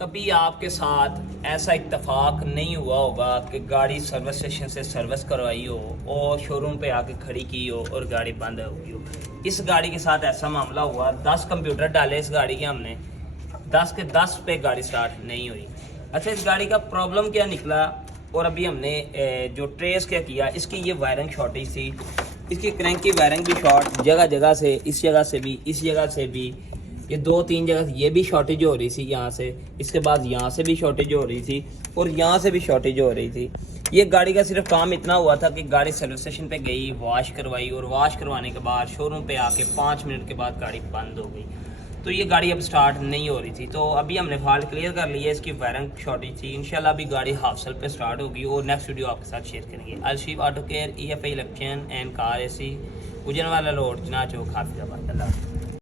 कभी आपके साथ ऐसा इत्तेफाक नहीं हुआ होगा कि गाड़ी सर्विस स्टेशन से सर्विस करवाई हो और शोरूम पे आके खड़ी की हो और गाड़ी बंद हो गई हो। इस गाड़ी के साथ ऐसा मामला हुआ। 10 कंप्यूटर डाले इस गाड़ी के हमने, 10 के 10 पे गाड़ी स्टार्ट नहीं हुई। अच्छा, इस गाड़ी का प्रॉब्लम क्या निकला और अभी हमने जो ट्रेस क्या किया, इसकी ये वायरिंग शॉर्टेज थी। इसकी क्रैंक की वायरिंग भी शॉर्ट, जगह जगह से, इस जगह से भी, इस जगह से भी, ये 2-3 जगह ये भी शॉर्टेज हो रही थी यहाँ से, इसके बाद यहाँ से भी शॉर्टेज हो रही थी और यहाँ से भी शॉर्टेज हो रही थी। ये गाड़ी का सिर्फ काम इतना हुआ था कि गाड़ी सर्विस स्टेशन पे गई, वॉश करवाई और वॉश करवाने के बाद शोरूम पे आके 5 मिनट के बाद गाड़ी बंद हो गई। तो ये गाड़ी अब स्टार्ट नहीं हो रही थी। तो अभी हमने फॉल्ट क्लियर कर लिया, इसकी वायरिंग शॉर्टेज थी। इंशाल्लाह अभी गाड़ी हाफसल पे स्टार्ट होगी और नेक्स्ट वीडियो आपके साथ शेयर करेंगे। अलशीफ auto care, EFI electrician and car AC, Ujanwala road, Jana Chowk, Hafizabad.